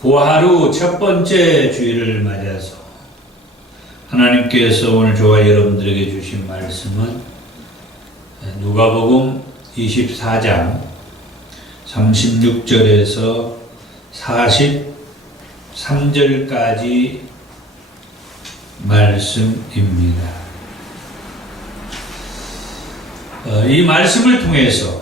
부활 첫 번째 주일을 맞아서 하나님께서 오늘 저와 여러분들에게 주신 말씀은 누가복음 24장 36절에서 43절까지 말씀입니다. 이 말씀을 통해서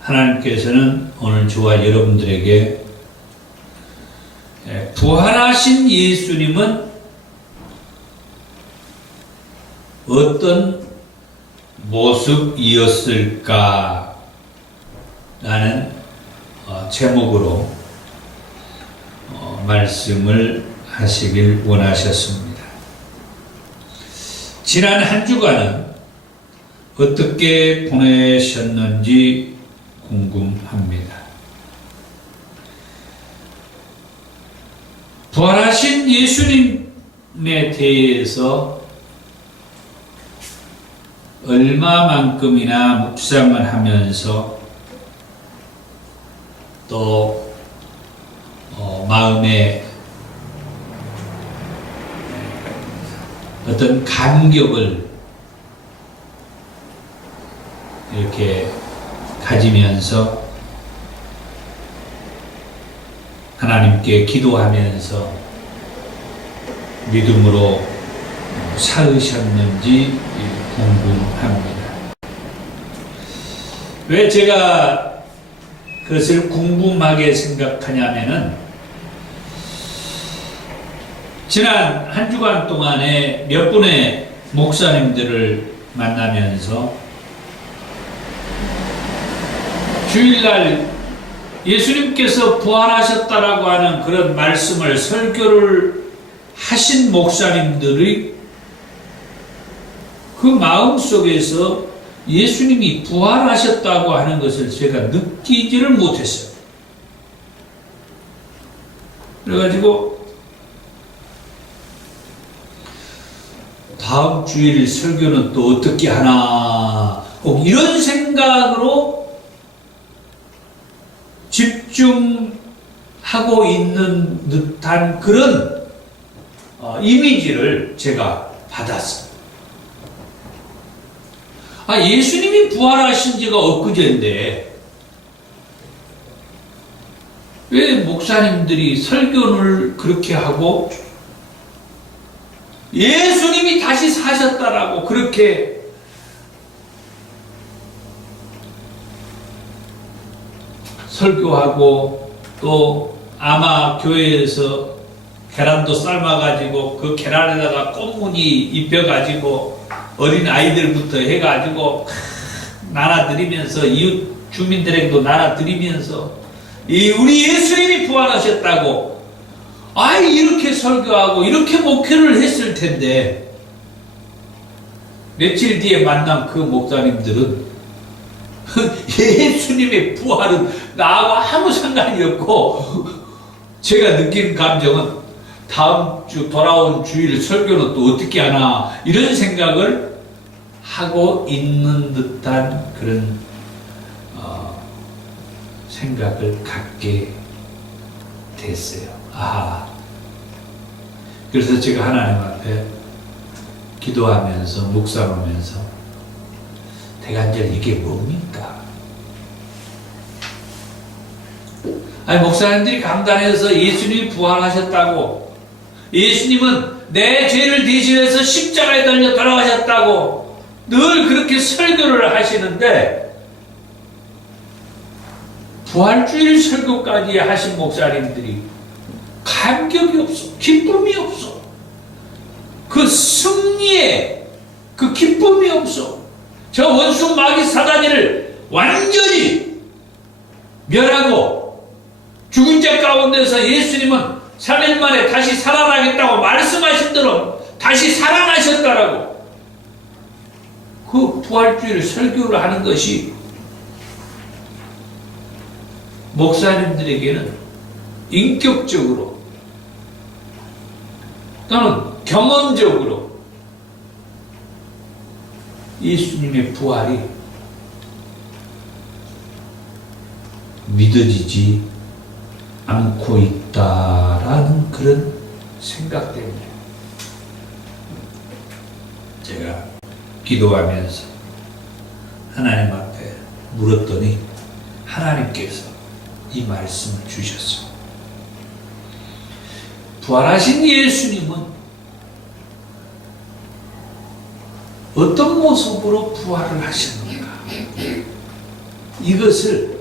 하나님께서는 오늘 저와 여러분들에게 부활하신 예수님은 어떤 모습이었을까 라는 제목으로 말씀을 하시길 원하셨습니다. 지난 한 주간은 어떻게 보내셨는지 궁금합니다. 부활하신 예수님에 대해서 얼마만큼이나 묵상을 하면서 또 마음에 어떤 감격을 이렇게 가지면서 하나님께 기도하면서 믿음으로 살으셨는지 궁금합니다. 왜 제가 그것을 궁금하게 생각하냐면은 지난 한 주간 동안에 몇 분의 목사님들을 만나면서 주일날 예수님께서 부활하셨다라고 하는 그런 말씀을 설교를 하신 목사님들이 그 마음속에서 예수님이 부활하셨다고 하는 것을 제가 느끼지를 못했어요. 그래가지고 다음 주일 설교는 또 어떻게 하나 꼭 이런 생각으로 집중하고 있는 듯한 그런 이미지를 제가 받았어요. 예수님이 부활하신 지가 엊그제인데 왜 목사님들이 설교를 그렇게 하고 예수님이 다시 사셨다라고 그렇게 설교하고 또 아마 교회에서 계란도 삶아가지고 그 계란에다가 꽃무늬 입혀가지고 어린 아이들부터 해가지고 나눠드리면서 이웃 주민들에게도 나눠드리면서 우리 예수님이 부활하셨다고 이렇게 설교하고 이렇게 목회를 했을 텐데 며칠 뒤에 만난 그 목사님들은 예수님의 부활은 나하고 아무 상관이 없고 제가 느낀 감정은 다음 주 돌아온 주일 설교는 또 어떻게 하나 이런 생각을 하고 있는 듯한 그런 생각을 갖게 됐어요. 그래서 제가 하나님 앞에 기도하면서 묵상하면서 대간절 이게 뭡니까? 목사님들이 강단에서 예수님이 부활하셨다고 예수님은 내 죄를 대신해서 십자가에 달려 돌아가셨다고 늘 그렇게 설교를 하시는데 부활주일 설교까지 하신 목사님들이 감격이 없어, 기쁨이 없어, 그 승리에 그 기쁨이 없어. 저 원수 마귀 사단이를 완전히 멸하고 죽은 자 가운데서 예수님은 3일 만에 다시 살아나겠다고 말씀하신 대로 다시 살아나셨다라고 그 부활주일 설교를 하는 것이 목사님들에게는 인격적으로 또는 경험적으로 예수님의 부활이 믿어지지 않고 있다라는 그런 생각 때문에 제가 기도하면서 하나님 앞에 물었더니 하나님께서 이 말씀을 주셨어요. 부활하신 예수님은 어떤 모습으로 부활을 하셨는가? 이것을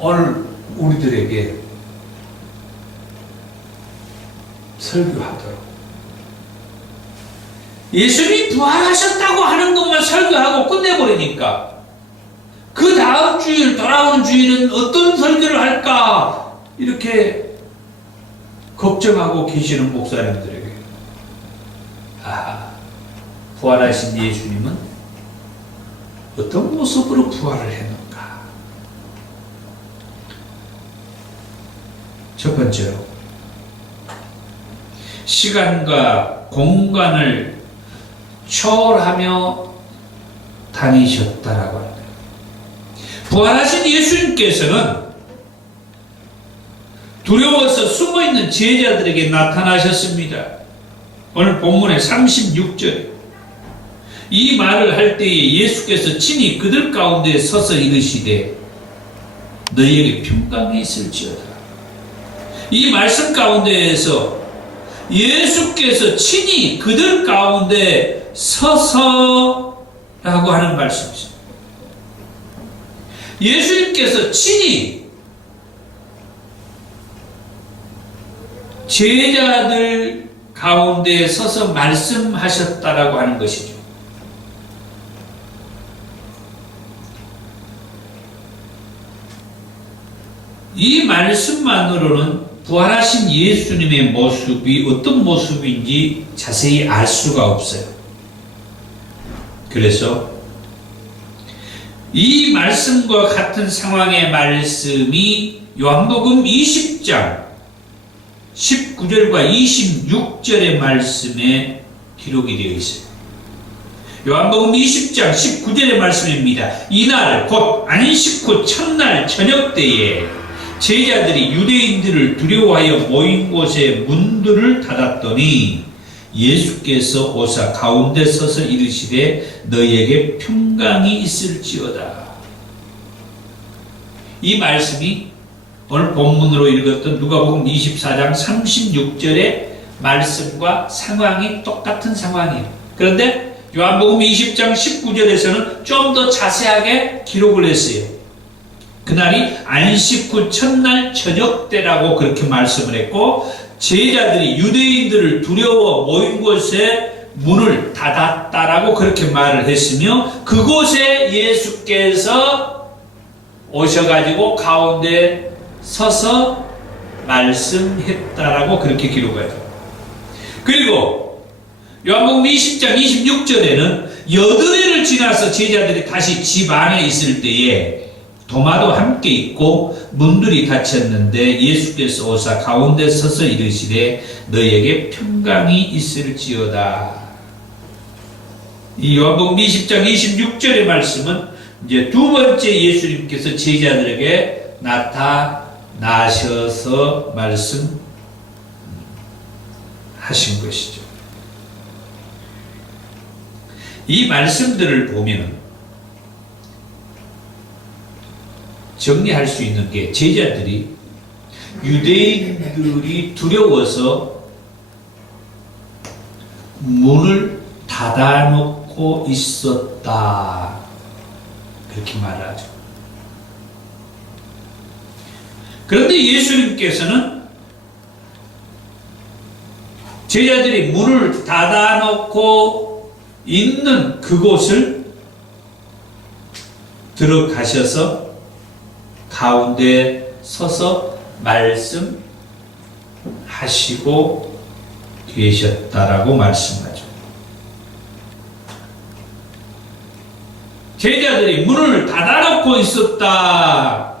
오늘 우리들에게 설교하도록, 예수님이 부활하셨다고 하는 것만 설교하고 끝내버리니까 그 다음 주일, 돌아오는 주일은 어떤 설교를 할까 이렇게 걱정하고 계시는 목사님들에게, 부활하신 예수님은 어떤 모습으로 부활을 했는가? 첫 번째로 시간과 공간을 초월하며 다니셨다라고 합니다. 부활하신 예수님께서는 두려워서 숨어있는 제자들에게 나타나셨습니다. 오늘 본문의 36절, 이 말을 할 때에 예수께서 친히 그들 가운데 서서 이르시되 너희에게 평강이 있을지어다. 이 말씀 가운데에서 예수께서 친히 그들 가운데 서서 라고 하는 말씀이죠. 예수님께서 친히 제자들 가운데 서서 말씀하셨다라고 하는 것이죠. 이 말씀만으로는 부활하신 예수님의 모습이 어떤 모습인지 자세히 알 수가 없어요. 그래서 이 말씀과 같은 상황의 말씀이 요한복음 20장 19절과 26절의 말씀에 기록이 되어 있어요. 요한복음 20장 19절의 말씀입니다. 이날 곧 안식 후 첫날 저녁 때에 제자들이 유대인들을 두려워하여 모인 곳에 문들을 닫았더니 예수께서 오사 가운데 서서 이르시되 너희에게 평강이 있을지어다. 이 말씀이 오늘 본문으로 읽었던 누가복음 24장 36절의 말씀과 상황이 똑같은 상황이에요. 그런데 요한복음 20장 19절에서는 좀 더 자세하게 기록을 했어요. 그날이 안식 후 첫날 저녁 때라고 그렇게 말씀을 했고, 제자들이 유대인들을 두려워 모인 곳에 문을 닫았다라고 그렇게 말을 했으며, 그곳에 예수께서 오셔가지고 가운데 서서 말씀했다라고 그렇게 기록해요. 그리고 요한복음 20장 26절에는 여드레를 지나서 제자들이 다시 집 안에 있을 때에 도마도 함께 있고 문들이 닫혔는데 예수께서 오사 가운데 서서 이르시되 너희에게 평강이 있을지어다. 이 요한복음 20장 26절의 말씀은 이제 두 번째 예수님께서 제자들에게 나타나셔서 말씀하신 것이죠. 이 말씀들을 보면 정리할 수 있는 게, 제자들이 유대인들이 두려워서 문을 닫아놓고 있었다, 그렇게 말하죠. 그런데 예수님께서는 제자들이 문을 닫아놓고 있는 그곳을 들어가셔서 가운데 서서 말씀하시고 계셨다라고 말씀하죠. 제자들이 문을 닫아놓고 있었다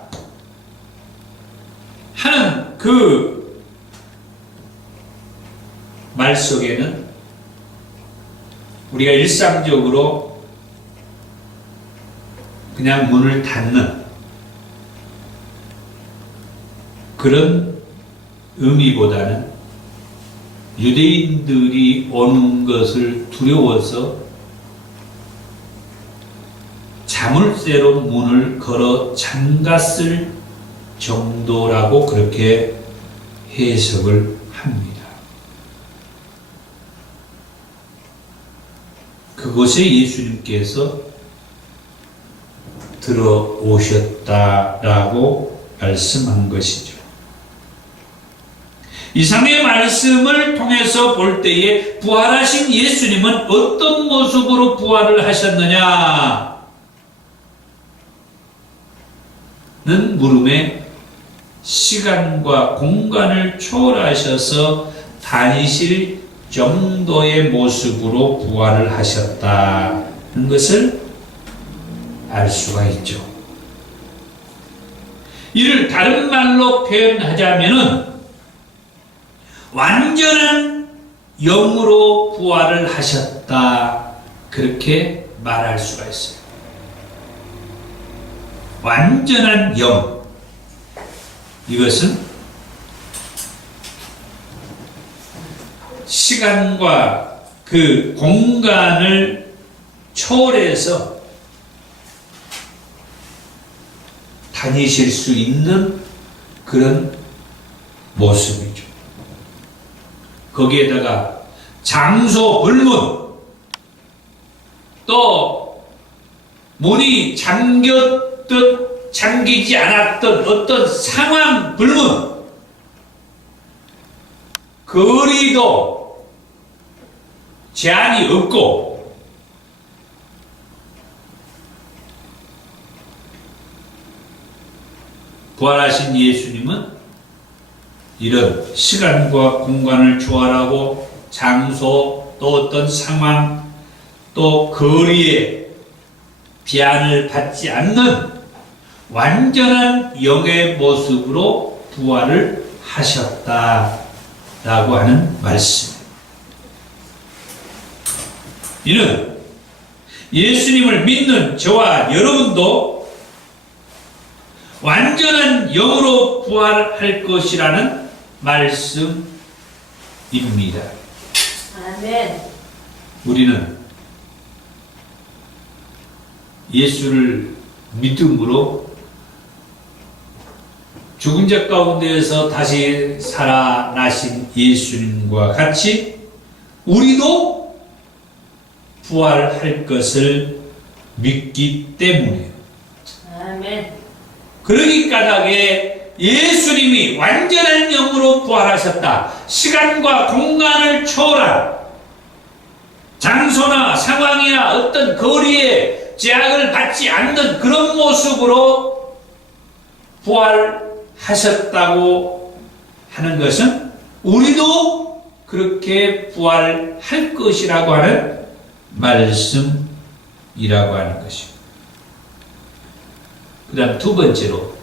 하는 그 말 속에는 우리가 일상적으로 그냥 문을 닫는, 그런 의미보다는 유대인들이 오는 것을 두려워서 자물쇠로 문을 걸어 잠갔을 정도라고 그렇게 해석을 합니다. 그곳에 예수님께서 들어오셨다라고 말씀한 것이죠. 이상의 말씀을 통해서 볼 때에 부활하신 예수님은 어떤 모습으로 부활을 하셨느냐는 물음에 시간과 공간을 초월하셔서 다니실 정도의 모습으로 부활을 하셨다는 것을 알 수가 있죠. 이를 다른 말로 표현하자면은 완전한 영으로 부활을 하셨다, 그렇게 말할 수가 있어요. 완전한 영, 이것은 시간과 그 공간을 초월해서 다니실 수 있는 그런 모습이죠. 거기에다가 장소 불문, 또 문이 잠겼든 잠기지 않았던 어떤 상황 불문, 거리도 제한이 없고 부활하신 예수님은 이런 시간과 공간을 초월하고 장소, 또 어떤 상황, 또 거리에 제한을 받지 않는 완전한 영의 모습으로 부활을 하셨다라고 하는 말씀. 이는 예수님을 믿는 저와 여러분도 완전한 영으로 부활할 것이라는 말씀입니다. 아멘. 우리는 예수를 믿음으로 죽은 자 가운데에서 다시 살아나신 예수님과 같이 우리도 부활할 것을 믿기 때문에, 아멘. 그러기 까닭에 예수님이 완전한 영으로 부활하셨다. 시간과 공간을 초월한 장소나 상황이나 어떤 거리에 제약을 받지 않는 그런 모습으로 부활하셨다고 하는 것은 우리도 그렇게 부활할 것이라고 하는 말씀이라고 하는 것입니다. 그 다음 두 번째로,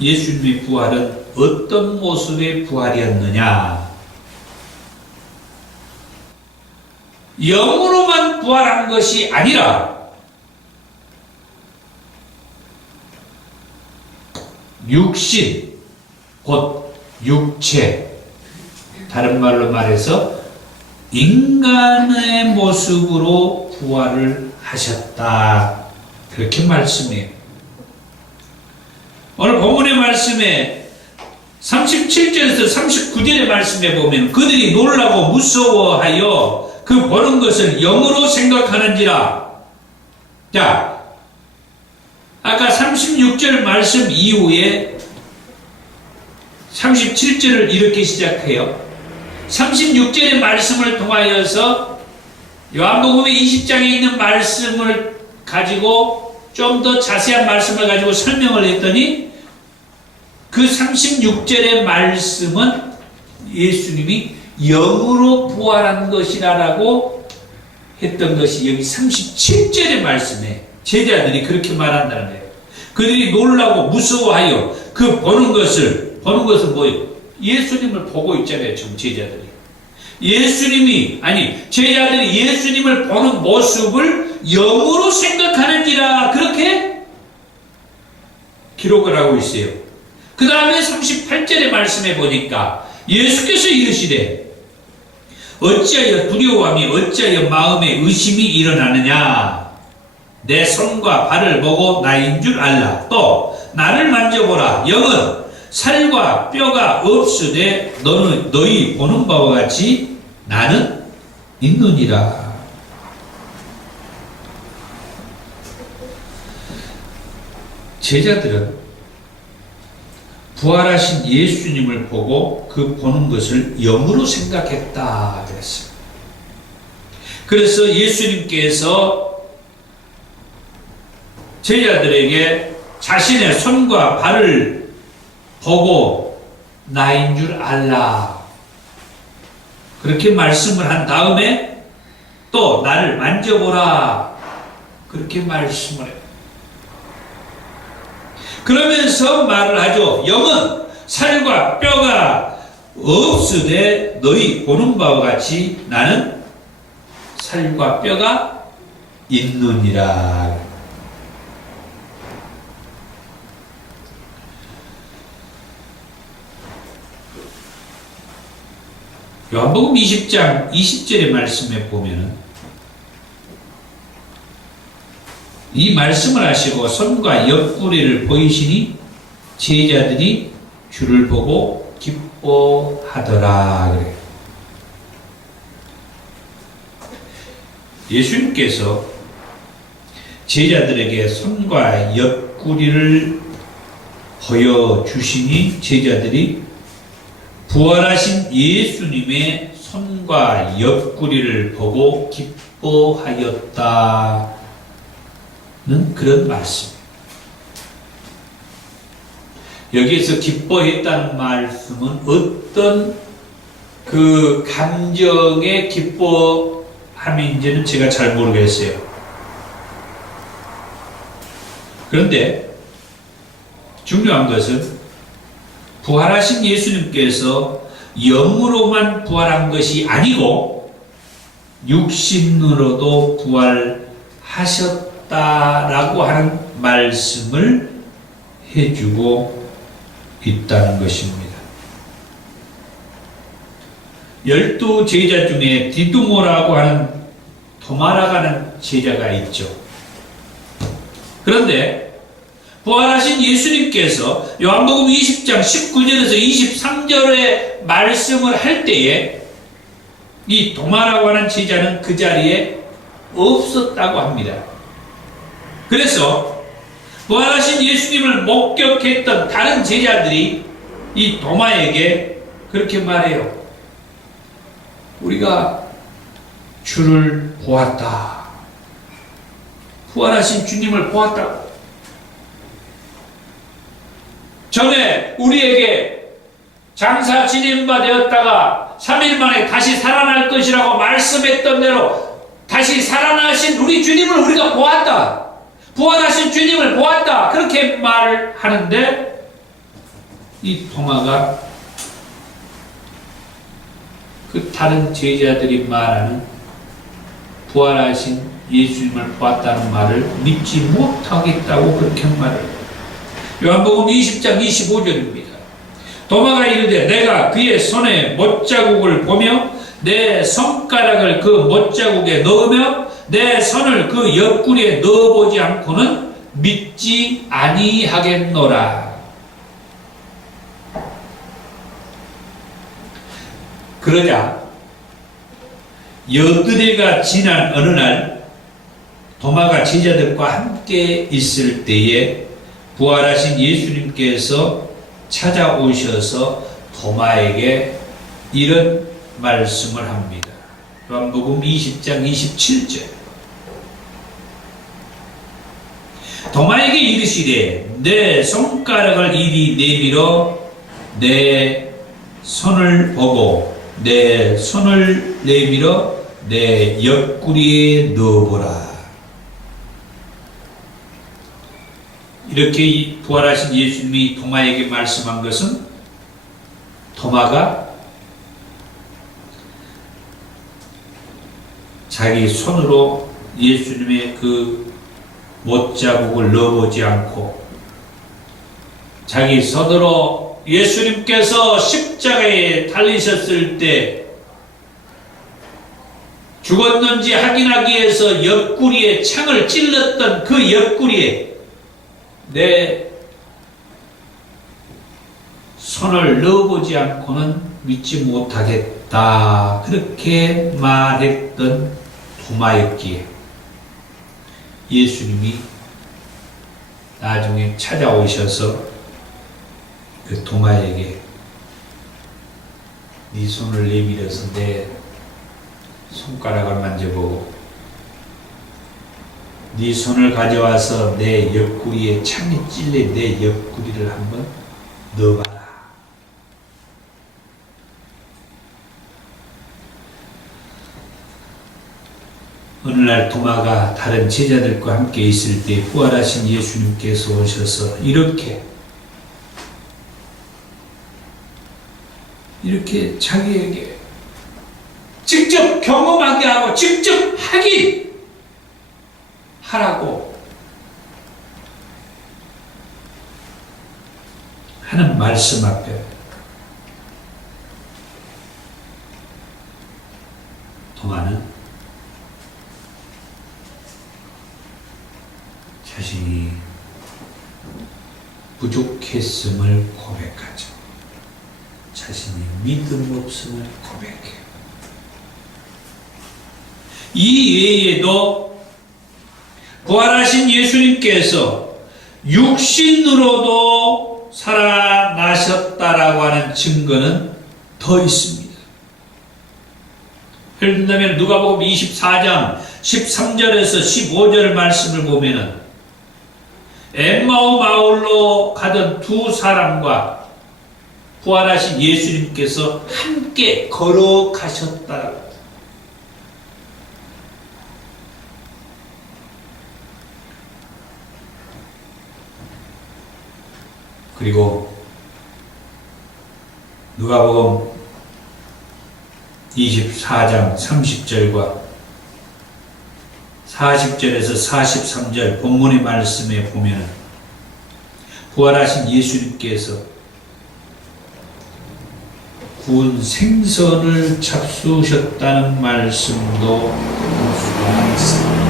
예수님의 부활은 어떤 모습의 부활이었느냐? 영으로만 부활한 것이 아니라 육신, 곧 육체, 다른 말로 말해서 인간의 모습으로 부활을 하셨다, 그렇게 말씀해요. 오늘 본문의 말씀에 37절에서 39절의 말씀에 보면 그들이 놀라고 무서워하여 그 보는 것을 영으로 생각하는지라. 자, 아까 36절 말씀 이후에 37절을 이렇게 시작해요. 36절의 말씀을 통하여서 요한복음의 20장에 있는 말씀을 가지고 좀 더 자세한 말씀을 가지고 설명을 했더니 그 36절의 말씀은 예수님이 영으로 부활한 것이라고 했던 것이 여기 37절의 말씀에 제자들이 그렇게 말한다는 거예요. 그들이 놀라고 무서워하여 그 보는 것은 뭐예요? 예수님을 보고 있잖아요. 지금 제자들이. 제자들이 예수님을 보는 모습을 영으로 생각하는지라, 그렇게 기록을 하고 있어요. 그 다음에 38절의 말씀에 보니까 예수께서 이르시되 어찌하여 두려워하며 어찌하여 마음에 의심이 일어나느냐. 내 손과 발을 보고 나인 줄 알라. 또 나를 만져보라. 영은 살과 뼈가 없으되 너희 보는 바와 같이 나는 있느니라. 제자들은 부활하신 예수님을 보고 그 보는 것을 영으로 생각했다 그랬어요. 그래서 예수님께서 제자들에게 자신의 손과 발을 보고 나인 줄 알라 그렇게 말씀을 한 다음에 또 나를 만져보라 그렇게 말씀을 해요. 그러면서 말을 하죠. 영은 살과 뼈가 없으되 너희 보는 바와 같이 나는 살과 뼈가 있느니라. 요한복음 20장 20절의 말씀에 보면은 이 말씀을 하시고 손과 옆구리를 보이시니 제자들이 주를 보고 기뻐하더라 그래요. 예수님께서 제자들에게 손과 옆구리를 보여주시니 제자들이 부활하신 예수님의 손과 옆구리를 보고 기뻐하였다 는 그런 말씀. 여기에서 기뻐했다는 말씀은 어떤 그 감정의 기뻐함인지는 제가 잘 모르겠어요. 그런데 중요한 것은 부활하신 예수님께서 영으로만 부활한 것이 아니고 육신으로도 부활하셨다 라고 하는 말씀을 해주고 있다는 것입니다. 12 제자 중에 디두모라고 하는 도마라고 하는 제자가 있죠. 그런데 부활하신 예수님께서 요한복음 20장 19절에서 23절의 말씀을 할 때에 이 도마라고 하는 제자는 그 자리에 없었다고 합니다. 그래서 부활하신 예수님을 목격했던 다른 제자들이 이 도마에게 그렇게 말해요. 우리가 주를 보았다. 부활하신 주님을 보았다. 전에 우리에게 장사 지낸 바 되었다가 3일 만에 다시 살아날 것이라고 말씀했던 대로 다시 살아나신 우리 주님을 우리가 보았다. 부활하신 주님을 보았다. 그렇게 말하는데 이 도마가 그 다른 제자들이 말하는 부활하신 예수님을 보았다는 말을 믿지 못하겠다고 그렇게 말해요. 요한복음 20장 25절입니다. 도마가 이르되 내가 그의 손에 못자국을 보며 내 손가락을 그 못자국에 넣으며 내 손을 그 옆구리에 넣어보지 않고는 믿지 아니하겠노라. 그러자 여드레가 지난 어느 날 도마가 제자들과 함께 있을 때에 부활하신 예수님께서 찾아오셔서 도마에게 이런 말씀을 합니다. 요한복음 20장 27절. 도마에게 이르시되 내 손가락을 이리 내밀어 내 손을 보고 내 손을 내밀어 내 옆구리에 넣어보라. 이렇게 부활하신 예수님이 도마에게 말씀한 것은 도마가 자기 손으로 예수님의 그 못자국을 넣어보지 않고 자기 손으로 예수님께서 십자가에 달리셨을 때 죽었는지 확인하기 위해서 옆구리에 창을 찔렀던 그 옆구리에 내 손을 넣어보지 않고는 믿지 못하겠다. 그렇게 말했던 도마였기에 예수님이 나중에 찾아오셔서 그 도마에게 네 손을 내밀어서 내 손가락을 만져보고 네 손을 가져와서 내 옆구리에 창이 찔린 내 옆구리를 한번 넣어봐라. 어느 날 도마가 다른 제자들과 함께 있을 때 부활하신 예수님께서 오셔서 이렇게 자기에게 직접 경험하게 하고 직접 하라고 하는 말씀 앞에 도마는 자신이 부족했음을 고백하죠. 자신이 믿음 없음을 고백해요. 이 외에도 부활하신 예수님께서 육신으로도 살아나셨다라고 하는 증거는 더 있습니다. 예를 들면 누가복음 24장 13절에서 15절 말씀을 보면은 엠마오 마을로 가던 두 사람과 부활하신 예수님께서 함께 걸어가셨다. 그리고 누가복음 24장 30절과 40절에서 43절 본문의 말씀에 보면 부활하신 예수님께서 구운 생선을 잡수셨다는 말씀도 볼 수가 있습니다.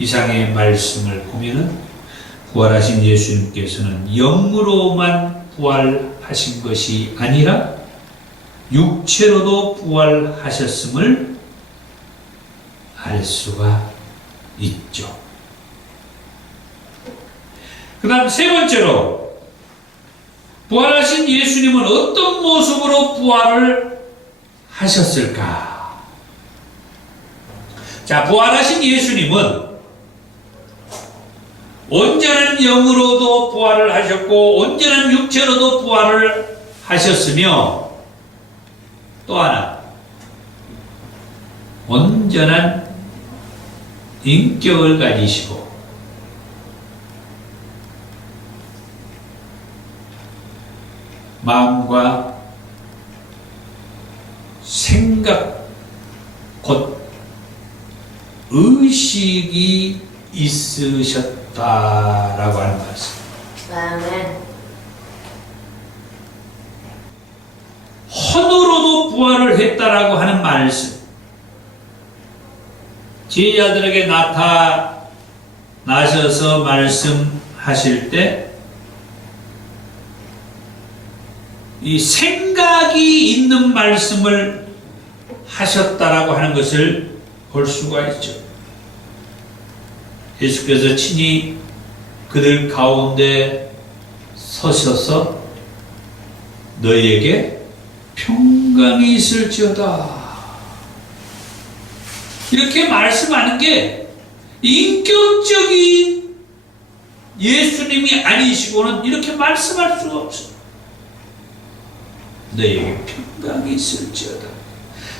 이상의 말씀을 보면 부활하신 예수님께서는 영으로만 부활하신 것이 아니라 육체로도 부활하셨음을 알 수가 있죠. 그 다음 세 번째로 부활하신 예수님은 어떤 모습으로 부활을 하셨을까? 자, 부활하신 예수님은 온전한 영으로도 부활을 하셨고 온전한 육체로도 부활을 하셨으며 또 하나 온전한 인격을 가지시고 마음과 생각 곧 의식이 있으셨다라고 하는 말씀. 아멘. 혼으로도 부활을 했다라고 하는 말씀. 제자들에게 나타나셔서 말씀하실 때 이 생각이 있는 말씀을 하셨다라고 하는 것을 볼 수가 있죠. 예수께서 친히 그들 가운데 서셔서 너희에게 평강이 있을지어다 이렇게 말씀하는 게 인격적인 예수님이 아니시고는 이렇게 말씀할 수가 없어요. 너희에게 평강이 있을지어다.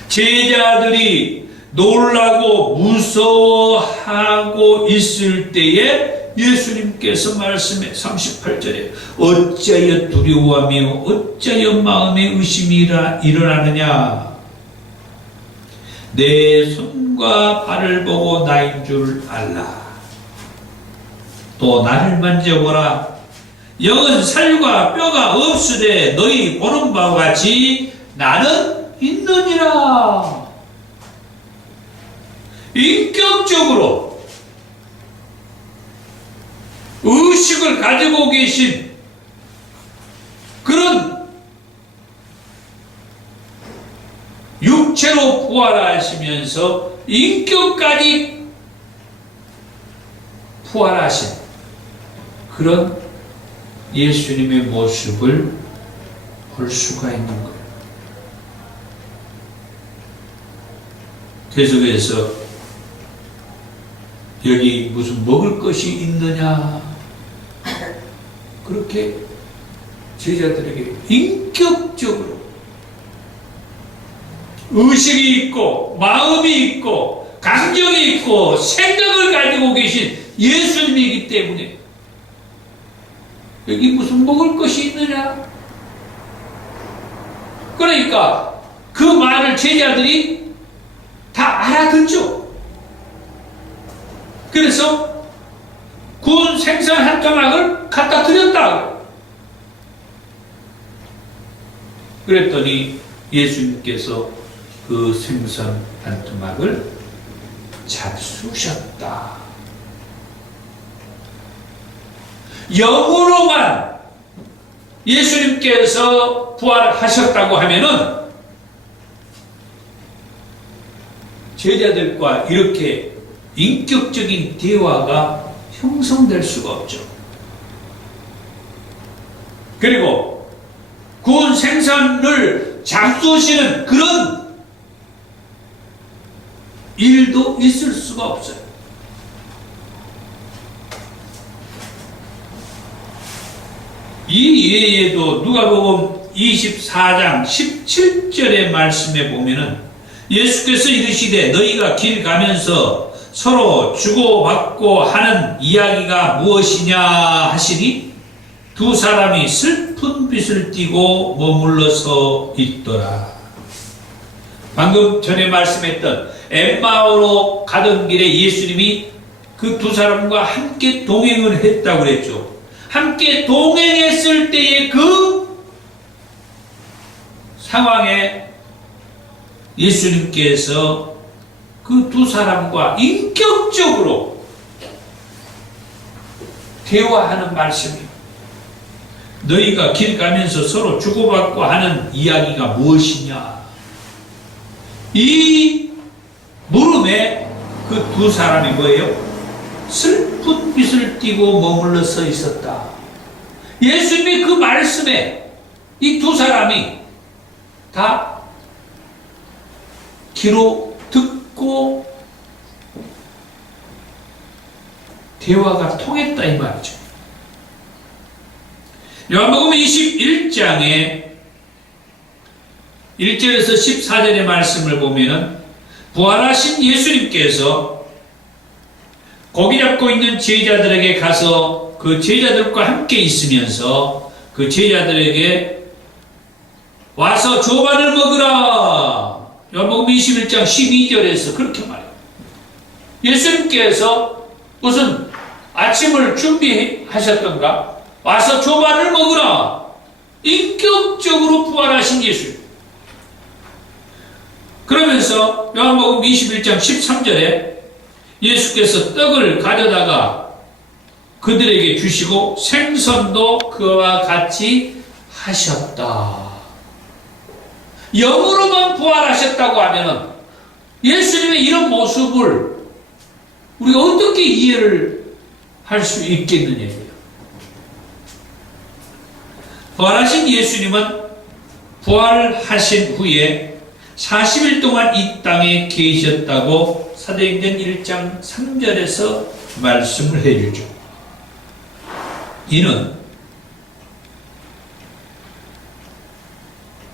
제자들이 놀라고 무서워하고 있을 때에 예수님께서 말씀해 38절에 어찌하여 두려워하며 어찌하여 마음에 의심이 일어나느냐. 내 손과 발을 보고 나인 줄 알라. 또 나를 만져보라. 영은 살과 뼈가 없으되 너희 보는 바와 같이 나는 있느니라. 인격적으로 의식을 가지고 계신 그런 육체로 부활하시면서 인격까지 부활하신 그런 예수님의 모습을 볼 수가 있는 거예요. 계속해서 여기 무슨 먹을 것이 있느냐, 그렇게 제자들에게 인격적으로 의식이 있고 마음이 있고 감정이 있고 생각을 가지고 계신 예수님이기 때문에 여기 무슨 먹을 것이 있느냐? 그러니까 그 말을 제자들이 다 알아듣죠. 그래서 구운 생선 한 토막을 갖다 드렸다. 그랬더니 예수님께서 그 생선 한 토막을 잡수셨다. 영으로만 예수님께서 부활하셨다고 하면은 제자들과 이렇게 인격적인 대화가 형성될 수가 없죠. 그리고 구운 생선을 잡수시는 그런 일도 있을 수가 없어요. 이 외에도 누가복음 24장 17절의 말씀에 보면은 예수께서 이르시되 너희가 길 가면서 서로 주고받고 하는 이야기가 무엇이냐 하시니 두 사람이 슬픈 빛을 띠고 머물러서 있더라. 방금 전에 말씀했던 엠마오로 가던 길에 예수님이 그 두 사람과 함께 동행을 했다고 그랬죠. 함께 동행했을 때의 그 상황에 예수님께서 그 두 사람과 인격적으로 대화하는 말씀이에요. 너희가 길 가면서 서로 주고받고 하는 이야기가 무엇이냐? 이 물음에 그 두 사람이 뭐예요? 슬픈 빛을 띠고 머물러 서 있었다. 예수님이 그 말씀에 이 두 사람이 다 귀로 듣고 대화가 통했다 이 말이죠. 요한복음 21장에 1절에서 14절의 말씀을 보면은 부활하신 예수님께서 고기 잡고 있는 제자들에게 가서 그 제자들과 함께 있으면서 그 제자들에게 와서 조반을 먹으라. 요한복음 21장 12절에서 그렇게 말해요. 예수님께서 무슨 아침을 준비하셨던가? 와서 조반을 먹으라. 인격적으로 부활하신 예수. 그러면서 요한복음 21장 13절에 예수께서 떡을 가져다가 그들에게 주시고 생선도 그와 같이 하셨다. 영으로만 부활하셨다고 하면은 예수님의 이런 모습을 우리가 어떻게 이해를 할 수 있겠느냐고요. 부활하신 예수님은 부활하신 후에 40일 동안 이 땅에 계셨다고 사도행전 1장 3절에서 말씀을 해주죠. 이는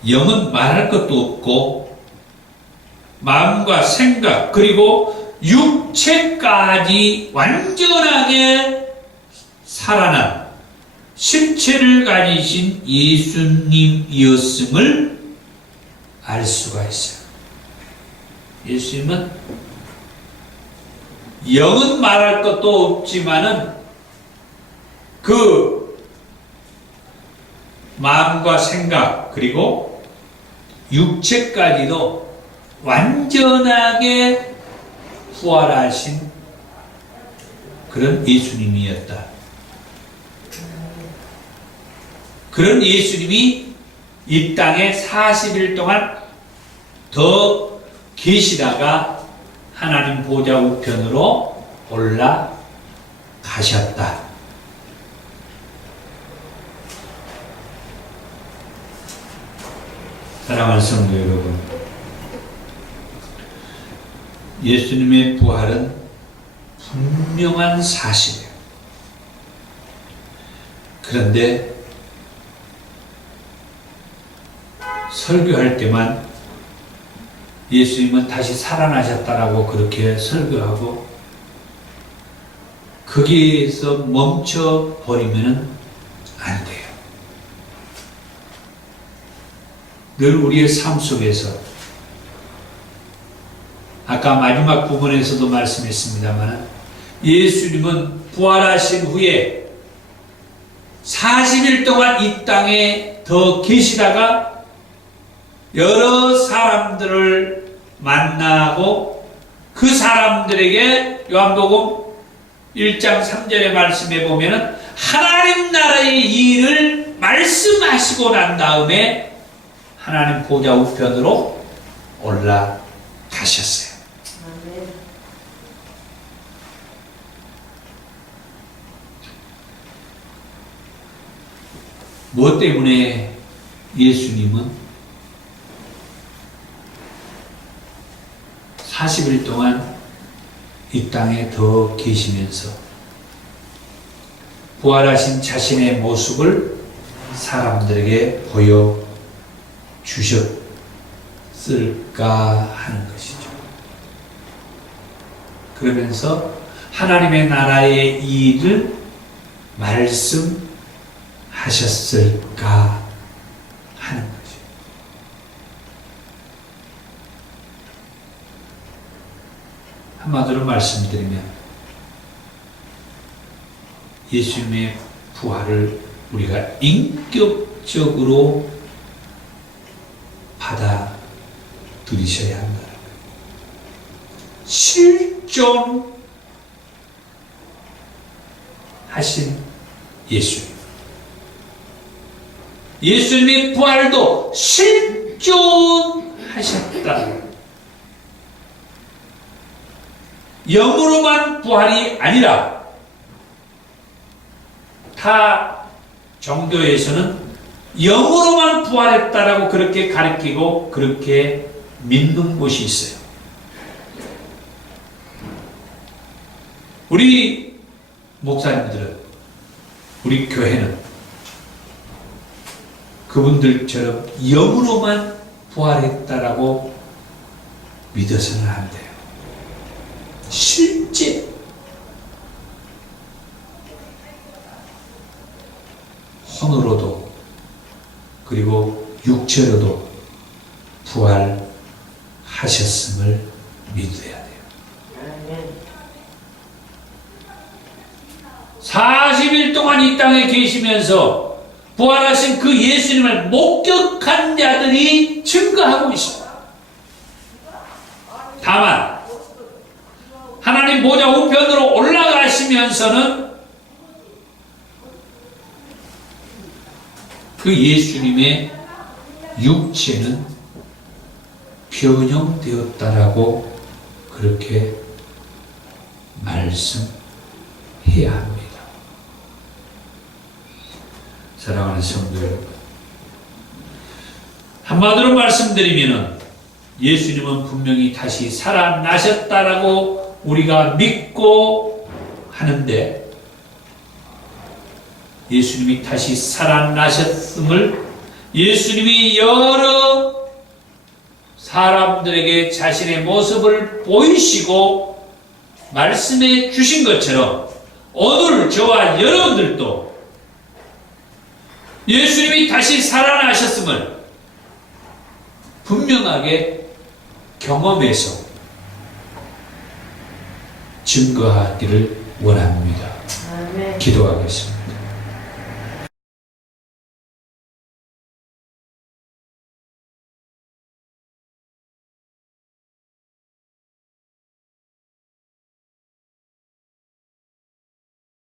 영은 말할 것도 없고 마음과 생각 그리고 육체까지 완전하게 살아난 실체를 가지신 예수님이었음을 알 수가 있어요. 예수님은 영은 말할 것도 없지만은 그 마음과 생각 그리고 육체까지도 완전하게 부활하신 그런 예수님이었다. 그런 예수님이 이 땅에 40일 동안 더 계시다가 하나님 보좌 우편으로 올라가셨다. 사랑하는 성도 여러분, 예수님의 부활은 분명한 사실이에요. 그런데 설교할 때만 예수님은 다시 살아나셨다라고 그렇게 설교하고 거기에서 멈춰버리면 안 돼요. 늘 우리의 삶 속에서 아까 마지막 부분에서도 말씀했습니다만 예수님은 부활하신 후에 40일 동안 이 땅에 더 계시다가 여러 사람들을 만나고 그 사람들에게 요한복음 1장 3절의 말씀에 보면은 하나님 나라의 일을 말씀하시고 난 다음에 하나님 보좌 우편으로 올라가셨어요. 아멘. 무엇 때문에 예수님은 40일 동안 이 땅에 더 계시면서 부활하신 자신의 모습을 사람들에게 보여주셨을까 하는 것이죠. 그러면서 하나님의 나라의 일을 말씀하셨을까 하는 거죠. 한마디로 말씀드리면 예수님의 부활을 우리가 인격적으로 받아들이셔야 한다. 실존하신 예수님. 예수님의 부활도 실존하셨다. 영으로만 부활이 아니라 타 종교에서는 영으로만 부활했다라고 그렇게 가르치고 그렇게 믿는 곳이 있어요. 우리 목사님들은, 우리 교회는 그분들처럼 영으로만 부활했다라고 믿어서는 안 돼요. 실제 혼으로도 그리고 육체로도 부활하셨음을 믿어야 돼요. 아멘. 40일 동안 이 땅에 계시면서 부활하신 그 예수님을 목격한 자들이 증거하고 있습니다. 다만 하나님 보좌 우편으로 올라가시면서는 그 예수님의 육체는 변형되었다라고 그렇게 말씀해야 합니다. 사랑하는 성도 여러분, 한마디로 말씀드리면은 예수님은 분명히 다시 살아나셨다라고 우리가 믿고 하는데 예수님이 다시 살아나셨음을 예수님이 여러 사람들에게 자신의 모습을 보이시고 말씀해 주신 것처럼 오늘 저와 여러분들도 예수님이 다시 살아나셨음을 분명하게 경험해서 증거하기를 원합니다. 아멘. 기도하겠습니다.